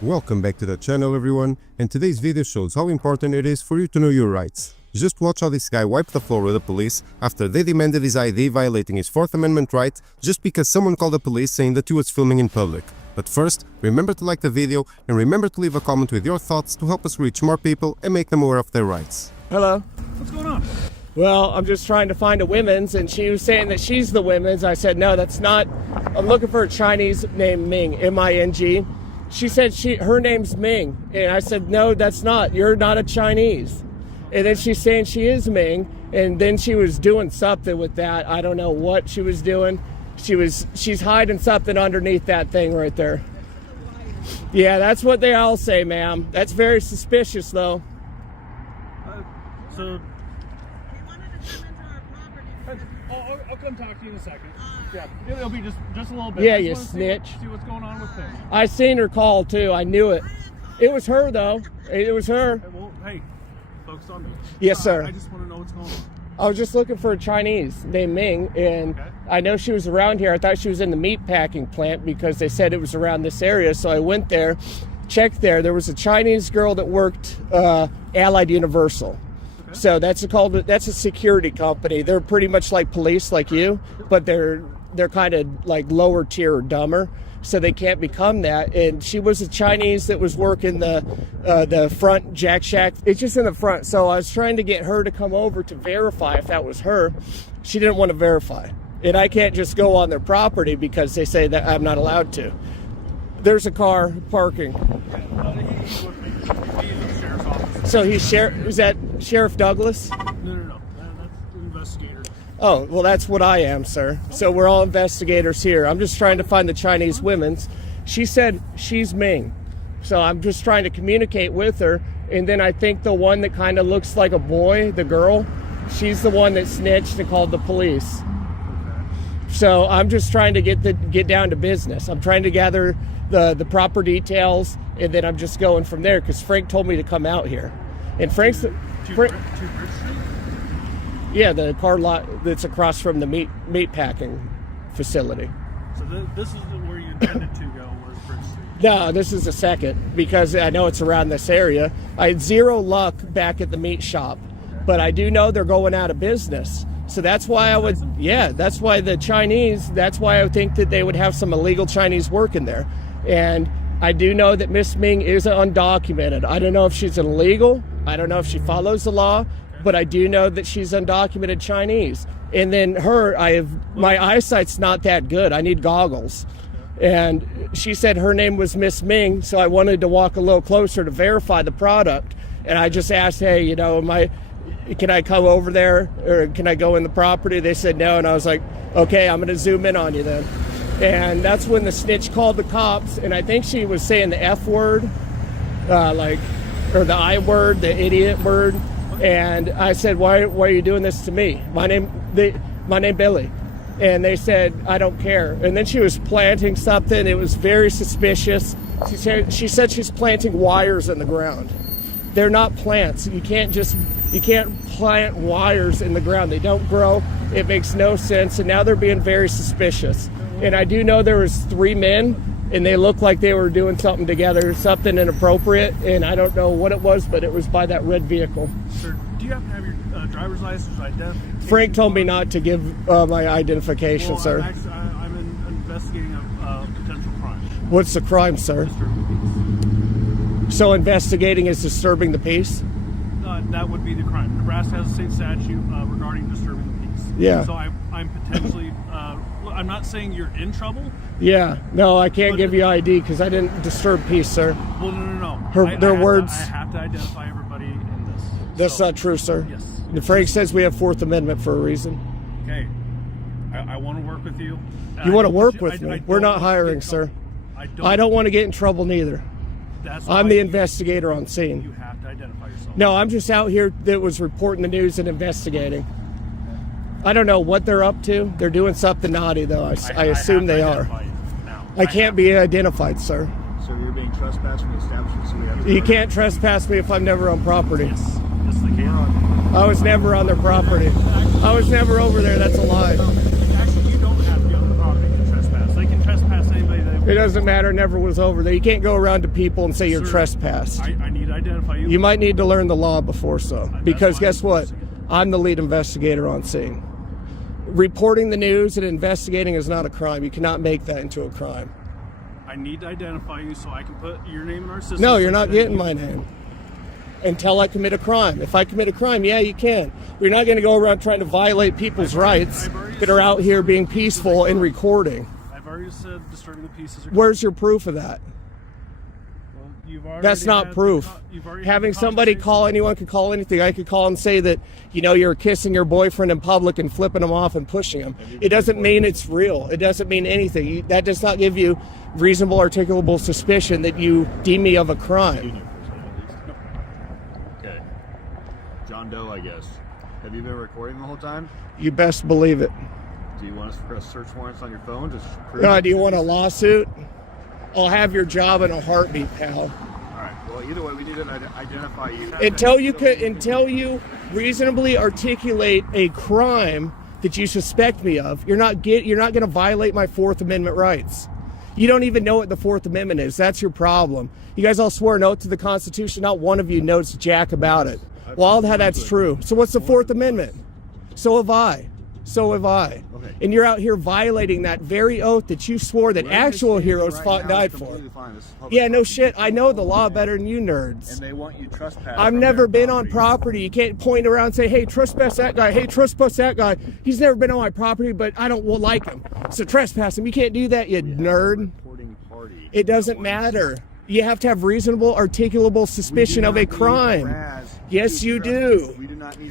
Welcome back to the channel everyone, and today's video shows how important it is for you to know your rights. Just watch how this guy wiped the floor with the police after they demanded his ID, violating his 4th Amendment right just because someone called the police saying that he was filming in public. But first, remember to like the video and remember to leave a comment with your thoughts to help us reach more people and make them aware of their rights. Hello. What's going on? Well, I'm just trying to find a women's, and she was saying that she's the women's. I said, no, that's not. I'm looking for a Chinese named Ming, M-I-N-G. She said her name's Ming, and I said, no, that's not. You're not a Chinese. And then she's saying she is Ming, and then she was doing something with that. I don't know what she was doing. She's hiding something underneath that thing right there. Yeah, that's what they all say, ma'am. That's very suspicious, though. So I'll come talk to you in a second. Yeah, it'll be just a little bit. Yeah, you snitch. See what's going on with him. I seen her call too. I knew it. It was her though. It was her. Well, hey, focus on me. Yes, sir. I just want to know what's going on. I was just looking for a Chinese named Ming, and Okay. I know she was around here. I thought she was in the meat packing plant because they said it was around this area. So I went there, checked there. There was a Chinese girl that worked Allied Universal. So that's a security company. They're pretty much like police, like you, but they're kind of like lower tier or dumber, so they can't become that. And she was a Chinese that was working the front Jack Shack. It's just in the front. So I was trying to get her to come over to verify if that was her. She didn't want to verify, and I can't just go on their property because they say that I'm not allowed to. There's a car parking. He's with me. He's in the sheriff's office. So is that Sheriff Douglas? No. That's the investigator. Oh, well, that's what I am, sir. So we're all investigators here. I'm just trying to find the Chinese women's. She said she's Ming. So I'm just trying to communicate with her. And then I think the one that kind of looks like a boy, the girl, she's the one that snitched and called the police. So I'm just trying to get down to business. I'm trying to gather the proper details, and then I'm just going from there because Frank told me to come out here. And Frank's... To Bridge Street? Yeah, the car lot that's across from the meat packing facility. So this is where you intended to go, was Bridge Street? No, this is the second because I know it's around this area. I had zero luck back at the meat shop, but I do know they're going out of business. So that's why that's why the Chinese, that's why I think that they would have some illegal Chinese working there. And I do know that Miss Ming is undocumented. I don't know if she's illegal. I don't know if she follows the law, but I do know that she's undocumented Chinese. And then my eyesight's not that good. I need goggles. And she said her name was Miss Ming, so I wanted to walk a little closer to verify the product. And I just asked, hey, can I come over there, or can I go in the property? They said no, and I was like, okay, I'm going to zoom in on you then. And that's when the snitch called the cops, and I think she was saying the F word, or the I word, the idiot word. And I said, why are you doing this to me? My name Billy. And they said, I don't care. And then she was planting something. It was very suspicious. She said she's planting wires in the ground. They're not plants. You can't plant wires in the ground. They don't grow. It makes no sense. And now they're being very suspicious. And I do know there was 3 men, and they looked like they were doing something together, something inappropriate. And I don't know what it was, but it was by that red vehicle. Sir, do you happen to have your driver's license identification? Frank told me not to give my identification, sir. I'm investigating a potential crime. What's the crime, sir? Disturbing the peace. So investigating is disturbing the peace? That would be the crime. Nebraska has a state statute regarding disturbing the peace. Yeah. So I'm potentially, I'm not saying you're in trouble. Yeah. No, I can't give you ID because I didn't disturb peace, sir. Well, no. Their words. I have to identify everybody in this. That's not true, sir. Yes. And Frank says we have 4th Amendment for a reason. Okay. I want to work with you. You want to work with me? We're not hiring, sir. I don't want to get in trouble neither. I'm the investigator on scene. You have to identify yourself. No, I'm just out here that was reporting the news and investigating. I don't know what they're up to. They're doing something naughty, though. I assume they are. I can't be identified, sir. So you're being trespassed from the establishment, so we have to... You can't trespass me if I'm never on property. Yes, they can. I was never on their property. I was never over there. That's a lie. Actually, you don't have to be on the property to trespass. They can trespass anybody they It doesn't matter. Never was over there. You can't go around to people and say you're Sir, trespassed. I need to identify you. You might need to learn the law before so. Because fine. guess what? I'm the lead investigator on scene. Reporting the news and investigating is not a crime. You cannot make that into a crime. I need to identify you so I can put your name in our system. No, you're not getting my name until I commit a crime. If I commit a crime, yeah, you can. You're not going to go around trying to violate people's rights that are out here being peaceful and recording. I've already said disturbing the peace is a crime. Where's your proof of that? Well, you've already That's not had proof. you've already Having had the somebody conversation. call, anyone can call anything. I could call and say that, you know, you're kissing your boyfriend in public and flipping him off and pushing him. It doesn't mean it's real. It doesn't mean anything. That does not give you reasonable, articulable suspicion that you deem me of a crime. Okay. John Doe, I guess. Have you been recording the whole time? You best believe it. Do you want us to press search warrants on your phone? Just prove Do you want a lawsuit? I'll have your job in a heartbeat, pal. All right. Well, either way, we need to identify you. Until you reasonably articulate a crime that you suspect me of, you're not going to violate my Fourth Amendment rights. You don't even know what the Fourth Amendment is. That's your problem. You guys all swore an oath to the Constitution. Not one of you knows jack about it. Well, that's true. So what's the Fourth Amendment? So have I. So have I. Okay. And you're out here violating that very oath that you swore that actual heroes fought and died for. Yeah, no shit. I know the law better than you nerds. And they want you trespassing. I've never been on property. You can't point around and say, hey, trespass that guy. Hey, trespass that guy. He's never been on my property, but I don't like him. So trespass him. You can't do that, you nerd. It doesn't matter. You have to have reasonable, articulable suspicion of a crime. Yes, you do.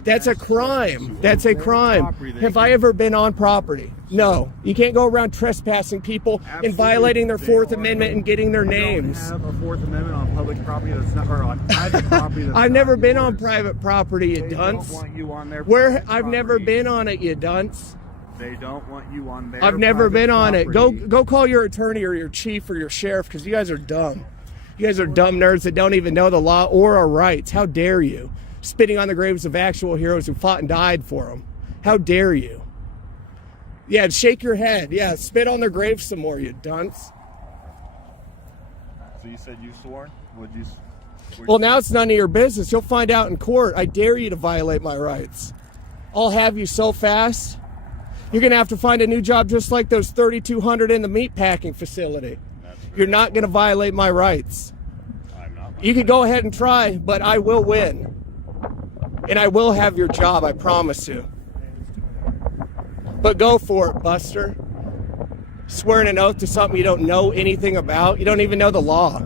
That's a crime. That's a crime. Have I ever been on property? No. You can't go around trespassing people and violating their Fourth Amendment and getting their names. Have a Fourth Amendment on public property that's not, or on private property. That's I've not never been yours. on private property, you They dunce. don't want you on their Where private I've never property. been on it, you dunce. They don't want you on their I've never private been on it. property. Go call your attorney or your chief or your sheriff, because you guys are dumb. You guys are dumb nerds that don't even know the law or our rights. How dare you? Spitting on the graves of actual heroes who fought and died for them. How dare you? Yeah, shake your head. Yeah, spit on their graves some more, you dunce. So you said you swore? What'd you? Well, now it's none of your business. You'll find out in court. I dare you to violate my rights. I'll have you so fast. You're going to have to find a new job just like those 3,200 in the meat packing facility. You're not going to violate my rights. I'm not. You can go ahead and try, but I will win. And I will have your job, I promise you. But go for it, Buster. Swearing an oath to something you don't know anything about. You don't even know the law.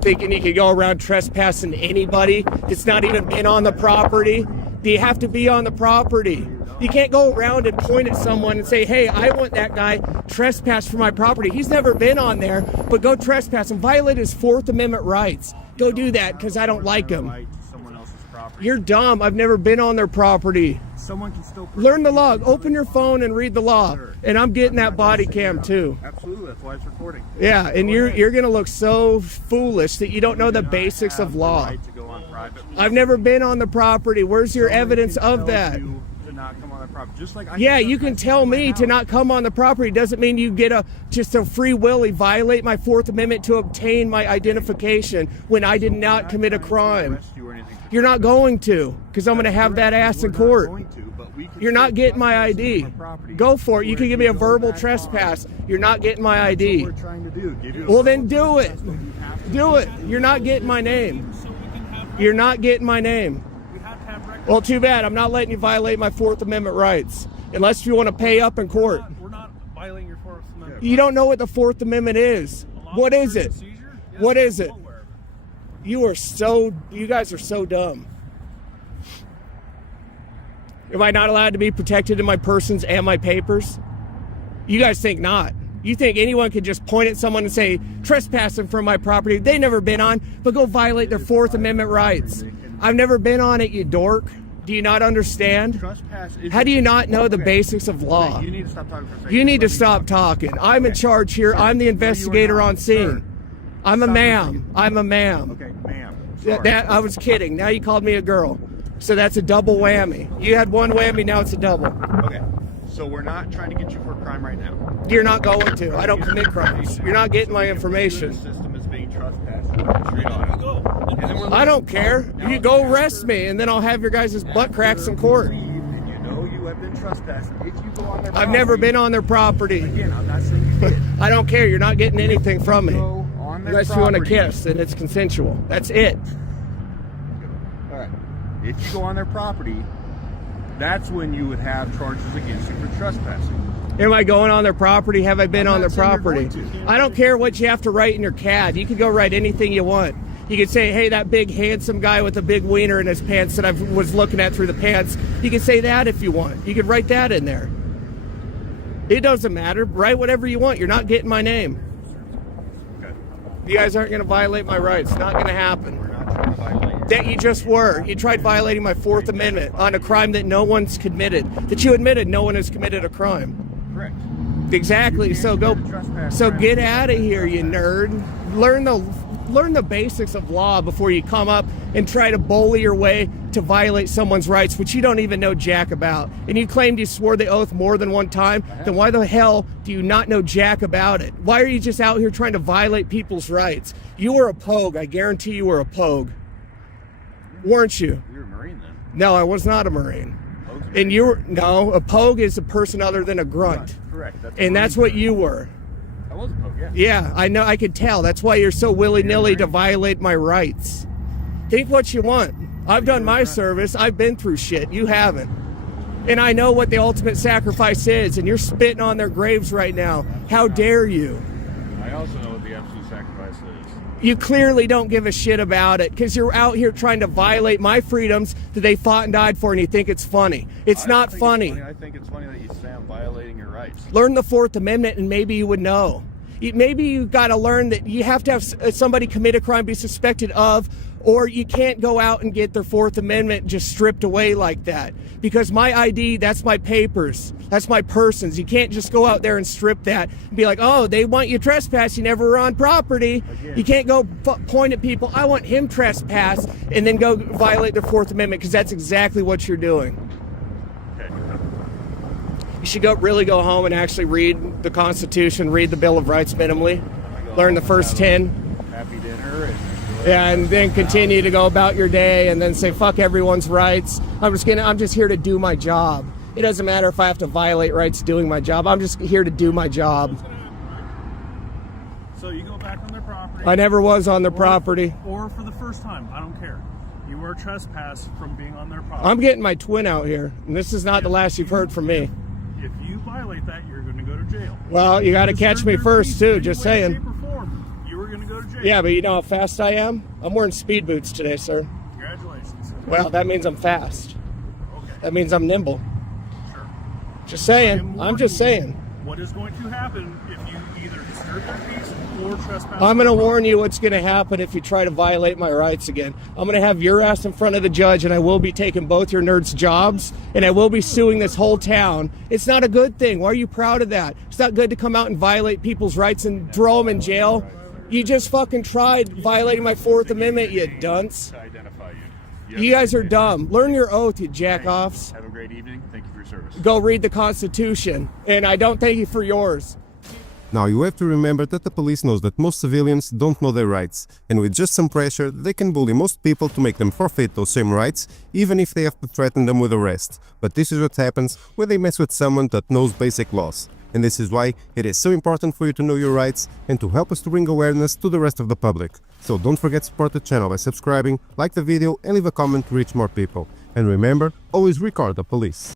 Thinking you could go around trespassing anybody that's not even been on the property. Do you have to be on the property? You can't go around and point at someone and say, hey, I want that guy trespass for my property. He's never been on there, but go trespass and violate his Fourth Amendment rights. Go do that because I don't like him. Right to someone else's property. You're dumb. I've never been on their property. Someone can still Learn the law. Open your phone and read the law. And I'm getting that body cam too. Absolutely, that's why it's recording. Yeah, and you're gonna look so foolish that you don't know the Do not basics have of the law. right to go on private I've never been on the property. Where's your Someone evidence can of tell that? you to not come on their property. Just like I Yeah, can you can trespass tell into my me to house. not come on the property. Doesn't mean you get just a free willy violate my Fourth Amendment to obtain my identification when I did not commit a trying to crime. arrest you or anything. You're not going to, because I'm going to have that ass in court. You're not getting my ID. Go for it. You can give me a verbal trespass. You're not getting my ID. We're trying to do. Give you a Well, then do it. Do it. You're not getting my name. You're not getting my name. We have to have records. Well, too bad. I'm not letting you violate my Fourth Amendment rights. Unless you want to pay up in court. We're not violating your Fourth Amendment. You don't know what the Fourth Amendment is. What is it? What is it? You guys are so dumb. Am I not allowed to be protected in my persons and my papers? You guys think not. You think anyone could just point at someone and say, trespassing from my property they've never been on, but go violate their Fourth Amendment rights. I've never been on it, you dork. Do you not understand? Trespass is- How do you not know the basics of law? Okay, you need to stop talking for a second. You need to Let me stop talk. talking. I'm in charge here. I'm the investigator on scene. I'm a Stop ma'am. it. I'm a ma'am. Okay, ma'am. That I was kidding. Now you called me a girl. So that's a double whammy. You had one whammy, now it's a double. Okay. So we're not trying to get you for a crime right now. You're not going to. I don't commit crimes. You're not getting my information. The system is being trespassed. Straight on. I don't care. You go arrest me, and then I'll have your guys' butt cracks in court. You know you have been trespassed. If you go on their I've never been on their property. Again, I'm not saying you did. I don't care. You're not getting anything from me. Go on their Unless you want to property. kiss, and it's consensual. That's it. All right. If you go on their property, that's when you would have charges against you for trespassing. Am I going on their property? Have I been I'm on their not saying you're property? going to. I don't care what you have to write in your CAD. You can go write anything you want. You could say, hey, that big handsome guy with a big wiener in his pants that I was looking at through the pants. You can say that if you want. You could write that in there. It doesn't matter. Write whatever you want. You're not getting my name. Okay. You guys aren't going to violate my rights. Not going to happen. We're not trying to violate your That you just were. You tried violating my Fourth Amendment on a crime that no one's committed. That you admitted no one has committed a crime. Correct. Exactly. So go. So get out of here, you nerd. Learn the basics of law before you come up and try to bully your way to violate someone's rights, which you don't even know jack about. And you claimed you swore the oath more than one time. Then why the hell do you not know jack about it? Why are you just out here trying to violate people's rights? You were a pogue. I guarantee you were a pogue. Weren't you? You're a Marine then. No, I was not a Marine. Okay. And you were, no, a pogue is a person other than a grunt. Correct. And that's what you were. I was a poke, yeah. Yeah, I know, I could tell. That's why you're so willy-nilly to violate my rights. Think what you want. I've done my service. I've been through shit. You haven't. And I know what the ultimate sacrifice is, and you're spitting on their graves right now. How dare you? I also know what the absolute sacrifice is. You clearly don't give a shit about it because you're out here trying to violate my freedoms that they fought and died for, and you think it's funny. It's not funny. I think it's funny that you say I'm violating your rights. Learn the Fourth Amendment and maybe you would know. Maybe you've got to learn that you have to have somebody commit a crime, be suspected of, or you can't go out and get their Fourth Amendment just stripped away like that. Because my ID, that's my papers. That's my persons. You can't just go out there and strip that and be like, oh, they want you trespass. You never were on property. Again. You can't go point at people. I want him trespass and then go violate their Fourth Amendment because that's exactly what you're doing. Okay. You should really go home and actually read the Constitution, read the Bill of Rights minimally, learn the first 10, Happy dinner. and then continue to go about your day and then say, fuck everyone's rights. I'm just here to do my job. It doesn't matter if I have to violate rights doing my job. I'm just here to do my job. So you go back on their property. I never was on their property. Or for the first time. I don't care. You were trespassed from being on their property. I'm getting my twin out here, and this is not the last you've heard from me. If you violate that, you're going to go to jail. Well, you got to catch me first, too, just saying. Shape or form, you were going to go to jail. Yeah, but you know how fast I am? I'm wearing speed boots today, sir. Congratulations. Well, that means I'm fast. Okay. That means I'm nimble. Sure. Just saying. I'm just saying. What is going to happen if you either disturb their peace or trespass? I'm going to warn you what's going to happen if you try to violate my rights again. I'm going to have your ass in front of the judge, and I will be taking both your nerds' jobs, and I will be suing this whole town. It's not a good thing. Why are you proud of that? It's not good to come out and violate people's rights and throw them in jail. You just fucking tried violating my Fourth Amendment, you dunce. To identify you. You guys are dumb. Learn your oath, you jack-offs. Have a great evening. Thank you for your service. Go read the Constitution, and I don't thank you for yours. Now you have to remember that the police knows that most civilians don't know their rights, and with just some pressure they can bully most people to make them forfeit those same rights, even if they have to threaten them with arrest. But this is what happens when they mess with someone that knows basic laws. And this is why it is so important for you to know your rights and to help us to bring awareness to the rest of the public. So don't forget to support the channel by subscribing, like the video and leave a comment to reach more people. And remember, always record the police.